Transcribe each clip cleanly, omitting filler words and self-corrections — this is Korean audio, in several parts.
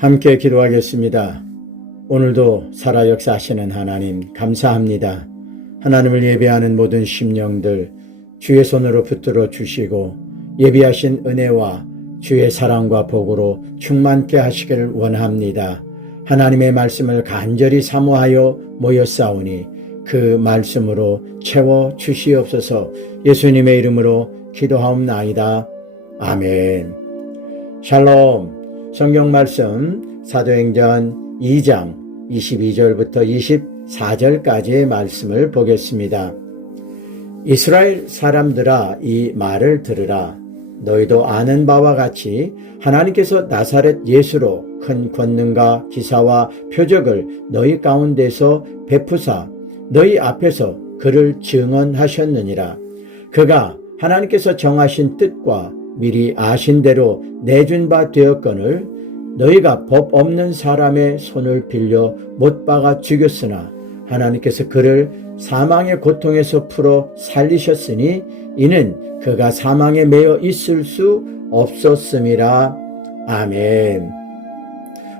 함께 기도하겠습니다. 오늘도 살아 역사하시는 하나님 감사합니다. 하나님을 예배하는 모든 심령들 주의 손으로 붙들어 주시고 예비하신 은혜와 주의 사랑과 복으로 충만케 하시기를 원합니다. 하나님의 말씀을 간절히 사모하여 모였사오니 그 말씀으로 채워 주시옵소서. 예수님의 이름으로 기도하옵나이다. 아멘. 샬롬. 성경 말씀 사도행전 2장 22절부터 24절까지의 말씀을 보겠습니다. 이스라엘 사람들아, 이 말을 들으라. 너희도 아는 바와 같이 하나님께서 나사렛 예수로 큰 권능과 기사와 표적을 너희 가운데서 베푸사 너희 앞에서 그를 증언하셨느니라. 그가 하나님께서 정하신 뜻과 미리 아신 대로 내준 바 되었거늘 너희가 법 없는 사람의 손을 빌려 못 박아 죽였으나 하나님께서 그를 사망의 고통에서 풀어 살리셨으니 이는 그가 사망에 매여 있을 수 없었음이라. 아멘.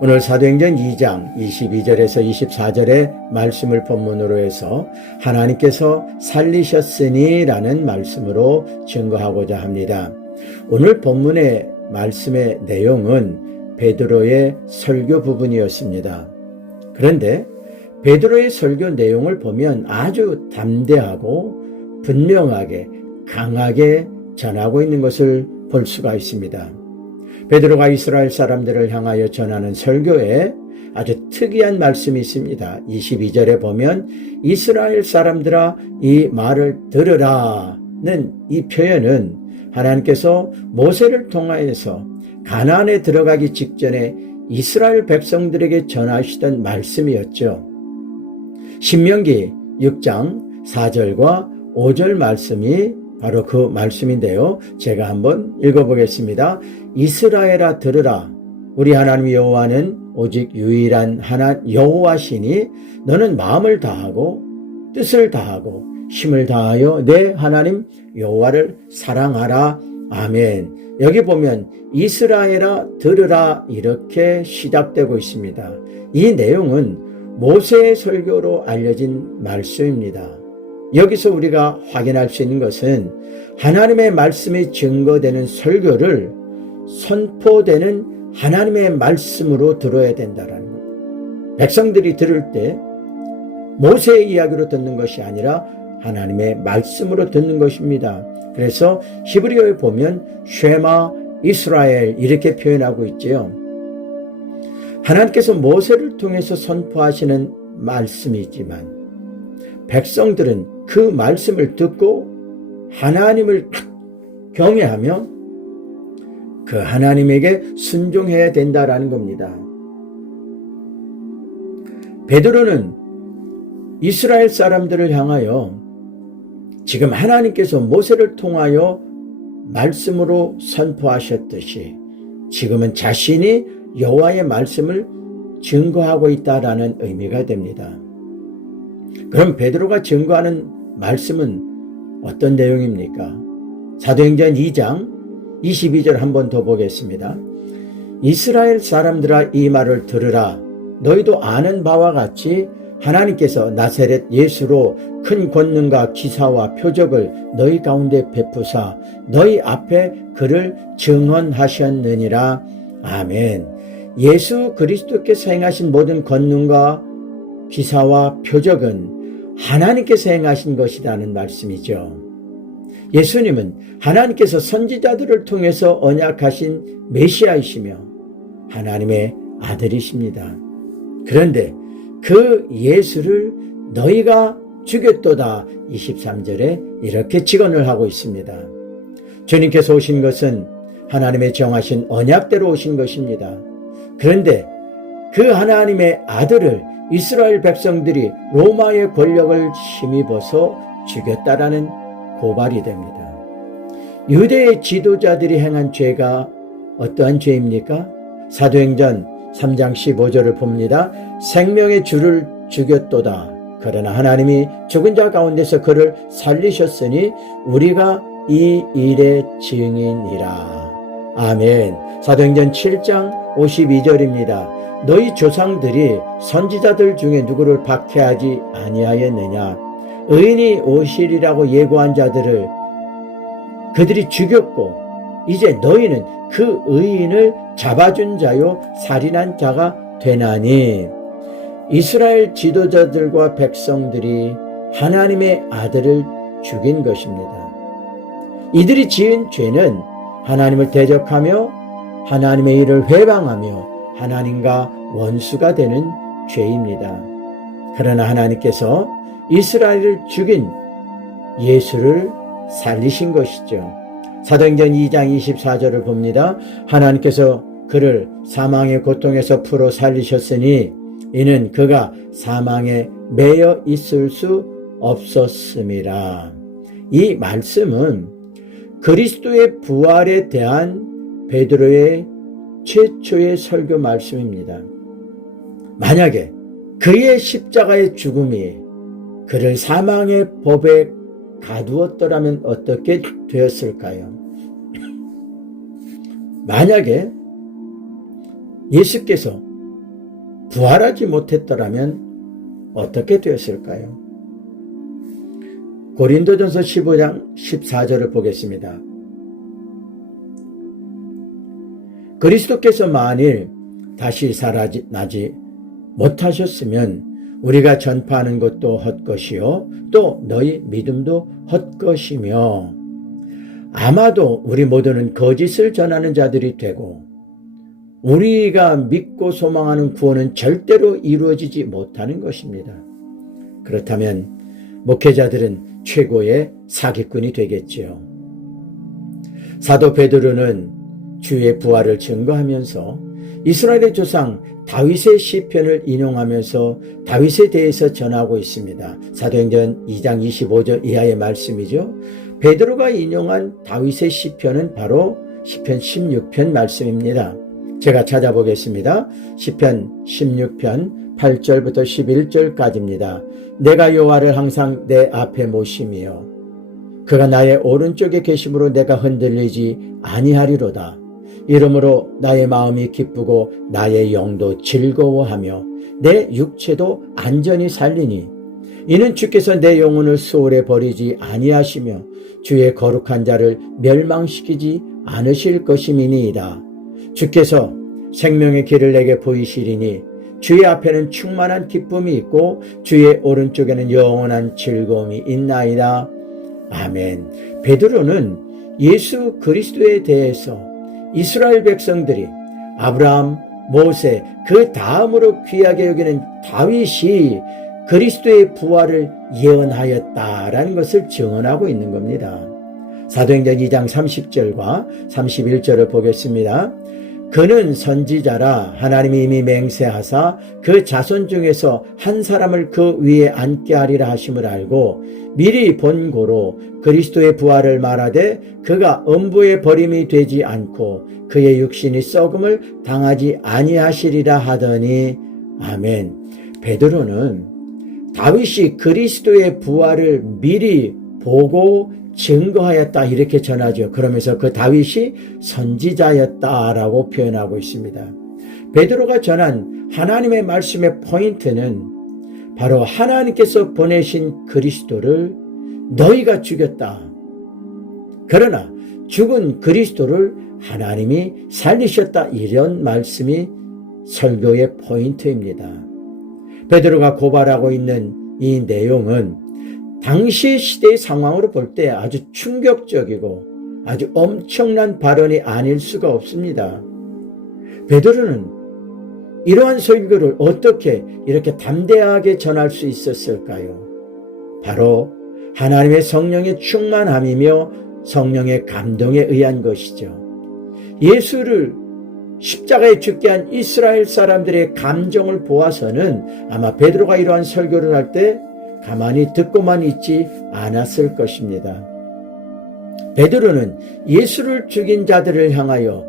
오늘 사도행전 2장 22절에서 24절의 말씀을 본문으로 해서 하나님께서 살리셨으니 라는 말씀으로 증거하고자 합니다. 오늘 본문의 말씀의 내용은 베드로의 설교 부분이었습니다. 그런데 베드로의 설교 내용을 보면 아주 담대하고 분명하게 강하게 전하고 있는 것을 볼 수가 있습니다. 베드로가 이스라엘 사람들을 향하여 전하는 설교에 아주 특이한 말씀이 있습니다. 22절에 보면 이스라엘 사람들아 이 말을 들으라는 이 표현은 하나님께서 모세를 통하여서 가나안에 들어가기 직전에 이스라엘 백성들에게 전하시던 말씀이었죠. 신명기 6장 4절과 5절 말씀이 바로 그 말씀인데요. 제가 한번 읽어보겠습니다. 이스라엘아 들으라. 우리 하나님 여호와는 오직 유일한 하나 여호와시니 너는 마음을 다하고 뜻을 다하고 힘을 다하여 내 하나님 여호와를 사랑하라. 아멘. 여기 보면 이스라엘아 들으라 이렇게 시작되고 있습니다. 이 내용은 모세의 설교로 알려진 말씀입니다. 여기서 우리가 확인할 수 있는 것은 하나님의 말씀이 증거되는 설교를 선포되는 하나님의 말씀으로 들어야 된다는 것. 백성들이 들을 때 모세의 이야기로 듣는 것이 아니라 하나님의 말씀으로 듣는 것입니다. 그래서 히브리어에 보면 쉐마 이스라엘 이렇게 표현하고 있지요. 하나님께서 모세를 통해서 선포하시는 말씀이지만 백성들은 그 말씀을 듣고 하나님을 경외하며 그 하나님에게 순종해야 된다라는 겁니다. 베드로는 이스라엘 사람들을 향하여 지금 하나님께서 모세를 통하여 말씀으로 선포하셨듯이 지금은 자신이 여호와의 말씀을 증거하고 있다라는 의미가 됩니다. 그럼 베드로가 증거하는 말씀은 어떤 내용입니까? 사도행전 2장 22절 한번 더 보겠습니다. 이스라엘 사람들아 이 말을 들으라. 너희도 아는 바와 같이 하나님께서 나사렛 예수로 큰 권능과 기사와 표적을 너희 가운데 베푸사 너희 앞에 그를 증언하셨느니라. 아멘. 예수 그리스도께서 행하신 모든 권능과 기사와 표적은 하나님께서 행하신 것이라는 말씀이죠. 예수님은 하나님께서 선지자들을 통해서 언약하신 메시아이시며 하나님의 아들이십니다. 그런데 그 예수를 너희가 죽였도다 23절에 이렇게 직언을 하고 있습니다. 주님께서 오신 것은 하나님의 정하신 언약대로 오신 것입니다. 그런데 그 하나님의 아들을 이스라엘 백성들이 로마의 권력을 힘입어서 죽였다라는 고발이 됩니다. 유대의 지도자들이 행한 죄가 어떠한 죄입니까? 사도행전 3장 15절을 봅니다. 생명의 주를 죽였도다. 그러나 하나님이 죽은 자 가운데서 그를 살리셨으니 우리가 이 일의 증인이라. 아멘. 사도행전 7장 52절입니다. 너희 조상들이 선지자들 중에 누구를 박해하지 아니하였느냐? 의인이 오시리라고 예고한 자들을 그들이 죽였고 이제 너희는 그 의인을 잡아준 자요 살인한 자가 되나니. 이스라엘 지도자들과 백성들이 하나님의 아들을 죽인 것입니다. 이들이 지은 죄는 하나님을 대적하며 하나님의 일을 회방하며 하나님과 원수가 되는 죄입니다. 그러나 하나님께서 이스라엘을 죽인 예수를 살리신 것이죠. 사도행전 2장 24절을 봅니다. 하나님께서 그를 사망의 고통에서 풀어 살리셨으니 이는 그가 사망에 매여 있을 수 없었음이라. 이 말씀은 그리스도의 부활에 대한 베드로의 최초의 설교 말씀입니다. 만약에 그의 십자가의 죽음이 그를 사망의 법에 가두었더라면 어떻게 되었을까요? 만약에 예수께서 부활하지 못했더라면 어떻게 되었을까요? 고린도전서 15장 14절을 보겠습니다. 그리스도께서 만일 다시 살아나지 못하셨으면 우리가 전파하는 것도 헛것이요 또 너희 믿음도 헛것이며 아마도 우리 모두는 거짓을 전하는 자들이 되고 우리가 믿고 소망하는 구원은 절대로 이루어지지 못하는 것입니다. 그렇다면 목회자들은 최고의 사기꾼이 되겠지요. 사도 베드로는 주의 부활을 증거하면서 이스라엘의 조상 다윗의 시편을 인용하면서 다윗에 대해서 전하고 있습니다. 사도행전 2장 25절 이하의 말씀이죠. 베드로가 인용한 다윗의 시편은 바로 시편 16편 말씀입니다. 제가 찾아보겠습니다. 시편 16편 8절부터 11절까지입니다. 내가 여호와를 항상 내 앞에 모시며 그가 나의 오른쪽에 계심으로 내가 흔들리지 아니하리로다. 이러므로 나의 마음이 기쁘고 나의 영도 즐거워하며 내 육체도 안전히 살리니 이는 주께서 내 영혼을 수월에 버리지 아니하시며 주의 거룩한 자를 멸망시키지 않으실 것임이니이다. 주께서 생명의 길을 내게 보이시리니 주의 앞에는 충만한 기쁨이 있고 주의 오른쪽에는 영원한 즐거움이 있나이다. 아멘. 베드로는 예수 그리스도에 대해서 이스라엘 백성들이 아브라함, 모세, 그 다음으로 귀하게 여기는 다윗이 그리스도의 부활을 예언하였다라는 것을 증언하고 있는 겁니다. 사도행전 2장 30절과 31절을 보겠습니다. 그는 선지자라 하나님이 이미 맹세하사 그 자손 중에서 한 사람을 그 위에 앉게 하리라 하심을 알고 미리 본고로 그리스도의 부활을 말하되 그가 음부에 버림이 되지 않고 그의 육신이 썩음을 당하지 아니하시리라 하더니 아멘. 베드로는 다윗이 그리스도의 부활을 미리 보고 증거하였다 이렇게 전하죠. 그러면서 그 다윗이 선지자였다라고 표현하고 있습니다. 베드로가 전한 하나님의 말씀의 포인트는 바로 하나님께서 보내신 그리스도를 너희가 죽였다. 그러나 죽은 그리스도를 하나님이 살리셨다. 이런 말씀이 설교의 포인트입니다. 베드로가 고발하고 있는 이 내용은 당시 시대의 상황으로 볼 때 아주 충격적이고 아주 엄청난 발언이 아닐 수가 없습니다. 베드로는 이러한 설교를 어떻게 이렇게 담대하게 전할 수 있었을까요? 바로 하나님의 성령의 충만함이며 성령의 감동에 의한 것이죠. 예수를 십자가에 죽게 한 이스라엘 사람들의 감정을 보아서는 아마 베드로가 이러한 설교를 할 때 가만히 듣고만 있지 않았을 것입니다. 베드로는 예수를 죽인 자들을 향하여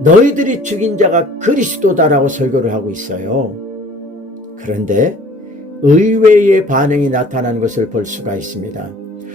너희들이 죽인 자가 그리스도다라고 설교를 하고 있어요. 그런데 의외의 반응이 나타난 것을 볼 수가 있습니다.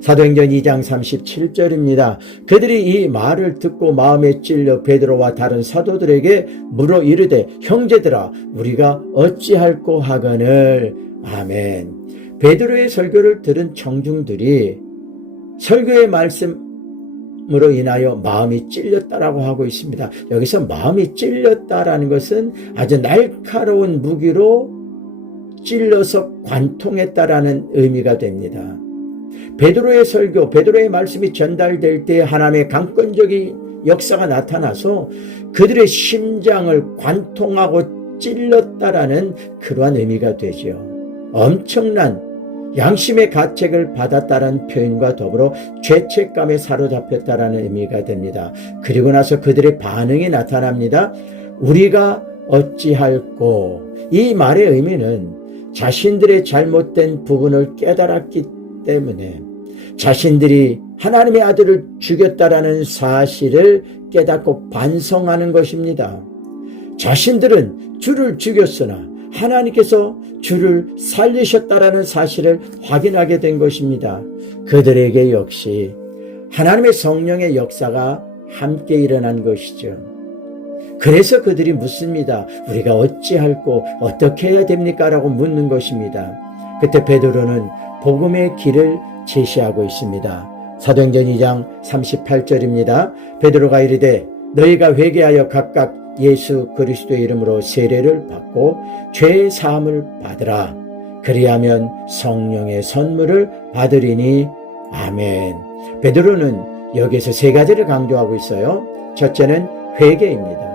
사도행전 2장 37절입니다. 그들이 이 말을 듣고 마음에 찔려 베드로와 다른 사도들에게 물어 이르되 형제들아 우리가 어찌할꼬 하거늘. 아멘. 베드로의 설교를 들은 청중들이 설교의 말씀으로 인하여 마음이 찔렸다라고 하고 있습니다. 여기서 마음이 찔렸다라는 것은 아주 날카로운 무기로 찔러서 관통했다라는 의미가 됩니다. 베드로의 설교, 베드로의 말씀이 전달될 때 하나님의 강권적인 역사가 나타나서 그들의 심장을 관통하고 찔렀다라는 그러한 의미가 되죠. 엄청난 양심의 가책을 받았다는 표현과 더불어 죄책감에 사로잡혔다라는 의미가 됩니다. 그리고 나서 그들의 반응이 나타납니다. 우리가 어찌할꼬. 이 말의 의미는 자신들의 잘못된 부분을 깨달았기 때문에 자신들이 하나님의 아들을 죽였다라는 사실을 깨닫고 반성하는 것입니다. 자신들은 주를 죽였으나 하나님께서 주를 살리셨다라는 사실을 확인하게 된 것입니다. 그들에게 역시 하나님의 성령의 역사가 함께 일어난 것이죠. 그래서 그들이 묻습니다. 우리가 어찌할꼬 어떻게 해야 됩니까? 라고 묻는 것입니다. 그때 베드로는 복음의 길을 제시하고 있습니다. 사도행전 2장 38절입니다. 베드로가 이르되 너희가 회개하여 각각 예수 그리스도의 이름으로 세례를 받고 죄 사함을 받으라. 그리하면 성령의 선물을 받으리니. 아멘. 베드로는 여기서 세 가지를 강조하고 있어요. 첫째는 회개입니다.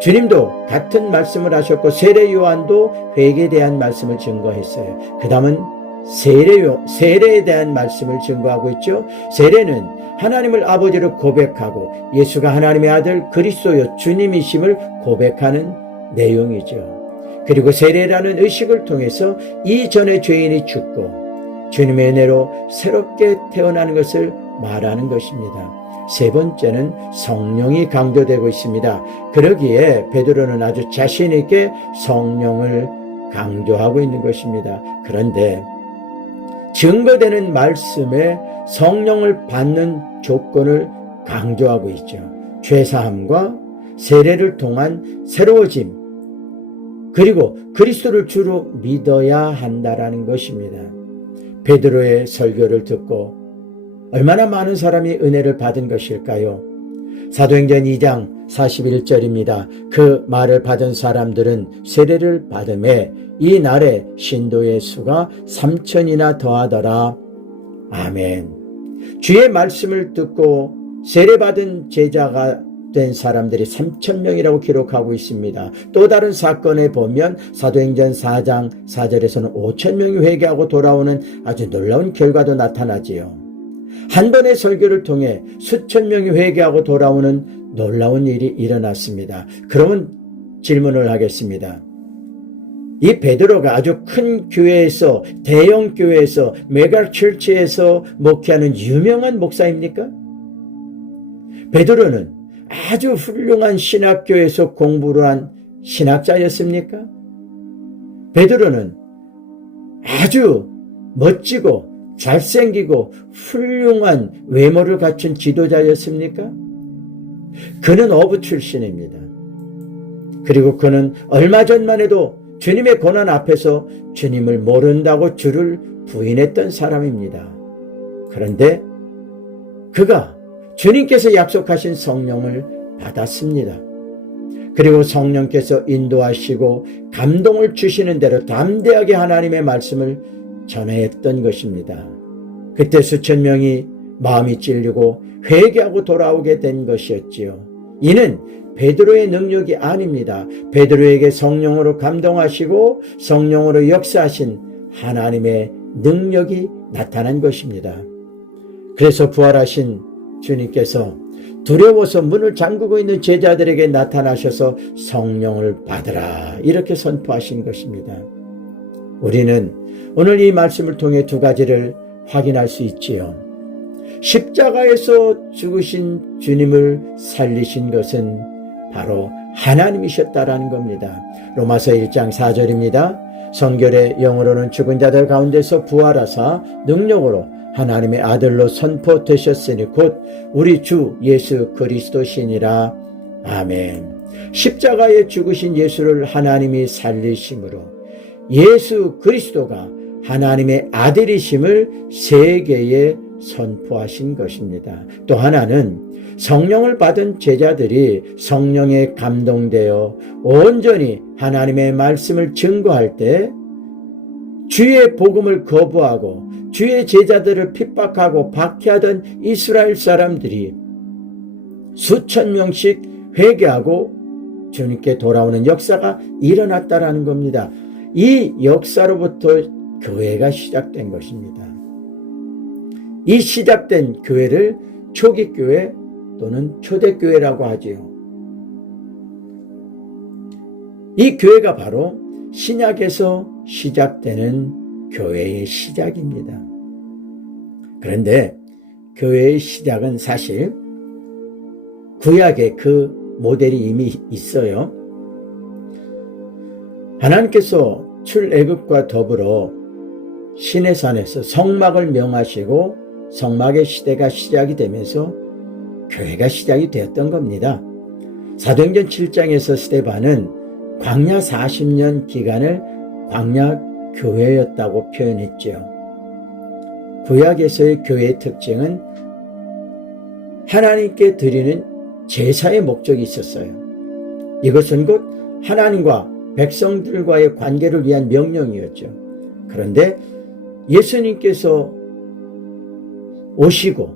주님도 같은 말씀을 하셨고 세례 요한도 회개에 대한 말씀을 증거했어요. 그 다음은 세례에 대한 말씀을 증거하고 있죠. 세례는 하나님을 아버지로 고백하고 예수가 하나님의 아들 그리스도여 주님이심을 고백하는 내용이죠. 그리고 세례라는 의식을 통해서 이전의 죄인이 죽고 주님의 은혜로 새롭게 태어나는 것을 말하는 것입니다. 세 번째는 성령이 강조되고 있습니다. 그러기에 베드로는 아주 자신 있게 성령을 강조하고 있는 것입니다. 그런데 증거되는 말씀에 성령을 받는 조건을 강조하고 있죠. 죄사함과 세례를 통한 새로워짐, 그리고 그리스도를 주로 믿어야 한다라는 것입니다. 베드로의 설교를 듣고 얼마나 많은 사람이 은혜를 받은 것일까요? 사도행전 2장 41절입니다. 그 말을 받은 사람들은 세례를 받음에 이 날에 신도의 수가 3,000이나 더하더라. 아멘. 주의 말씀을 듣고 세례받은 제자가 된 사람들이 3,000명이라고 기록하고 있습니다. 또 다른 사건에 보면 사도행전 4장 4절에서는 5,000명이 회개하고 돌아오는 아주 놀라운 결과도 나타나지요. 한 번의 설교를 통해 수천 명이 회개하고 돌아오는 놀라운 일이 일어났습니다. 그러면 질문을 하겠습니다. 이 베드로가 아주 큰 교회에서, 대형 교회에서, 메가처치에서 목회하는 유명한 목사입니까? 베드로는 아주 훌륭한 신학교에서 공부를 한 신학자였습니까? 베드로는 아주 멋지고 잘생기고 훌륭한 외모를 갖춘 지도자였습니까? 그는 어부 출신입니다. 그리고 그는 얼마 전만 해도 주님의 고난 앞에서 주님을 모른다고 주를 부인했던 사람입니다. 그런데 그가 주님께서 약속하신 성령을 받았습니다. 그리고 성령께서 인도하시고 감동을 주시는 대로 담대하게 하나님의 말씀을 전했던 것입니다. 그때 수천 명이 마음이 찔리고 회개하고 돌아오게 된 것이었지요. 이는 베드로의 능력이 아닙니다. 베드로에게 성령으로 감동하시고 성령으로 역사하신 하나님의 능력이 나타난 것입니다. 그래서 부활하신 주님께서 두려워서 문을 잠그고 있는 제자들에게 나타나셔서 성령을 받으라 이렇게 선포하신 것입니다. 우리는 오늘 이 말씀을 통해 두 가지를 확인할 수 있지요. 십자가에서 죽으신 주님을 살리신 것은 바로 하나님이셨다라는 겁니다. 로마서 1장 4절입니다. 성결의 영으로는 죽은 자들 가운데서 부활하사 능력으로 하나님의 아들로 선포되셨으니 곧 우리 주 예수 그리스도시니라. 아멘. 십자가에 죽으신 예수를 하나님이 살리심으로 예수 그리스도가 하나님의 아들이심을 세계에 선포하신 것입니다. 또 하나는 성령을 받은 제자들이 성령에 감동되어 온전히 하나님의 말씀을 증거할 때 주의 복음을 거부하고 주의 제자들을 핍박하고 박해하던 이스라엘 사람들이 수천 명씩 회개하고 주님께 돌아오는 역사가 일어났다라는 겁니다. 이 역사로부터 교회가 시작된 것입니다. 이 시작된 교회를 초기교회 또는 초대교회라고 하지요. 이 교회가 바로 신약에서 시작되는 교회의 시작입니다. 그런데 교회의 시작은 사실 구약에 그 모델이 이미 있어요. 하나님께서 출애굽과 더불어 시내산에서 성막을 명하시고 성막의 시대가 시작이 되면서 교회가 시작이 되었던 겁니다. 사도행전 7장에서 스데반은 광야 40년 기간을 광야 교회였다고 표현했죠. 구약에서의 교회의 특징은 하나님께 드리는 제사의 목적이 있었어요. 이것은 곧 하나님과 백성들과의 관계를 위한 명령이었죠. 그런데 예수님께서 오시고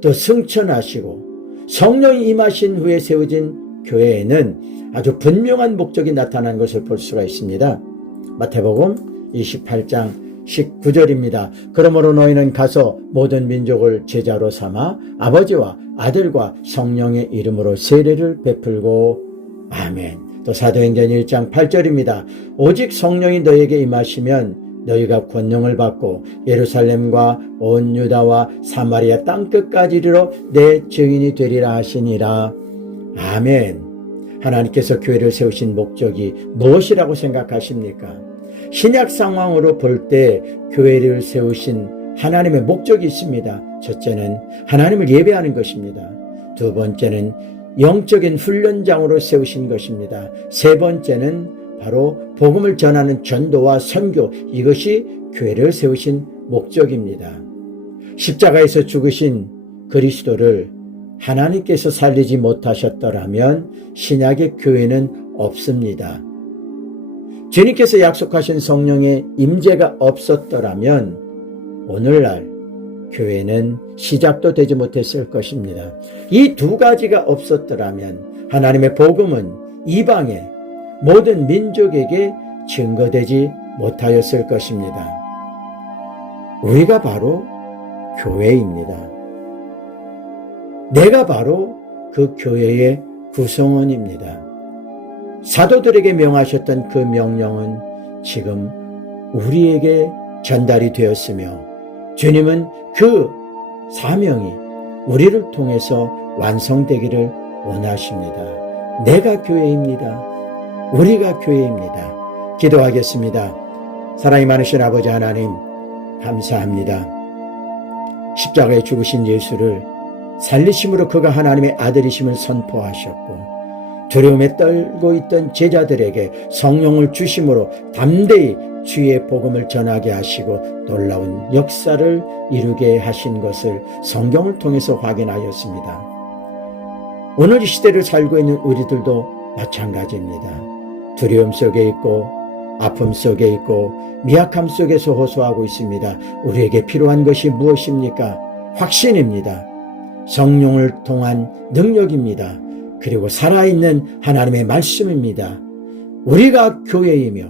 또 승천하시고 성령이 임하신 후에 세워진 교회에는 아주 분명한 목적이 나타난 것을 볼 수가 있습니다. 마태복음 28장 19절입니다. 그러므로 너희는 가서 모든 민족을 제자로 삼아 아버지와 아들과 성령의 이름으로 세례를 베풀고 아멘. 또 사도행전 1장 8절입니다. 오직 성령이 너에게 임하시면 너희가 권능을 받고 예루살렘과 온 유다와 사마리아 땅끝까지 이르러 내 증인이 되리라 하시니라. 아멘. 하나님께서 교회를 세우신 목적이 무엇이라고 생각하십니까? 신약 상황으로 볼 때 교회를 세우신 하나님의 목적이 있습니다. 첫째는 하나님을 예배하는 것입니다. 두 번째는 영적인 훈련장으로 세우신 것입니다. 세 번째는 바로 복음을 전하는 전도와 선교, 이것이 교회를 세우신 목적입니다. 십자가에서 죽으신 그리스도를 하나님께서 살리지 못하셨더라면 신약의 교회는 없습니다. 주님께서 약속하신 성령의 임재가 없었더라면 오늘날 교회는 시작도 되지 못했을 것입니다. 이 두 가지가 없었더라면 하나님의 복음은 이방의 모든 민족에게 증거되지 못하였을 것입니다. 우리가 바로 교회입니다. 내가 바로 그 교회의 구성원입니다. 사도들에게 명하셨던 그 명령은 지금 우리에게 전달이 되었으며 주님은 그 사명이 우리를 통해서 완성되기를 원하십니다. 내가 교회입니다. 우리가 교회입니다. 기도하겠습니다. 사랑이 많으신 아버지 하나님, 감사합니다. 십자가에 죽으신 예수를 살리심으로 그가 하나님의 아들이심을 선포하셨고 두려움에 떨고 있던 제자들에게 성령을 주심으로 담대히 주의 복음을 전하게 하시고 놀라운 역사를 이루게 하신 것을 성경을 통해서 확인하였습니다. 오늘 이 시대를 살고 있는 우리들도 마찬가지입니다. 두려움 속에 있고 아픔 속에 있고 미약함 속에서 호소하고 있습니다. 우리에게 필요한 것이 무엇입니까? 확신입니다. 성령을 통한 능력입니다. 그리고 살아있는 하나님의 말씀입니다. 우리가 교회이며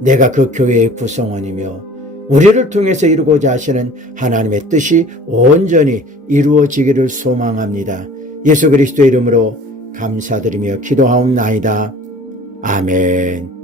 내가 그 교회의 구성원이며 우리를 통해서 이루고자 하시는 하나님의 뜻이 온전히 이루어지기를 소망합니다. 예수 그리스도의 이름으로 감사드리며 기도하옵나이다. 아멘.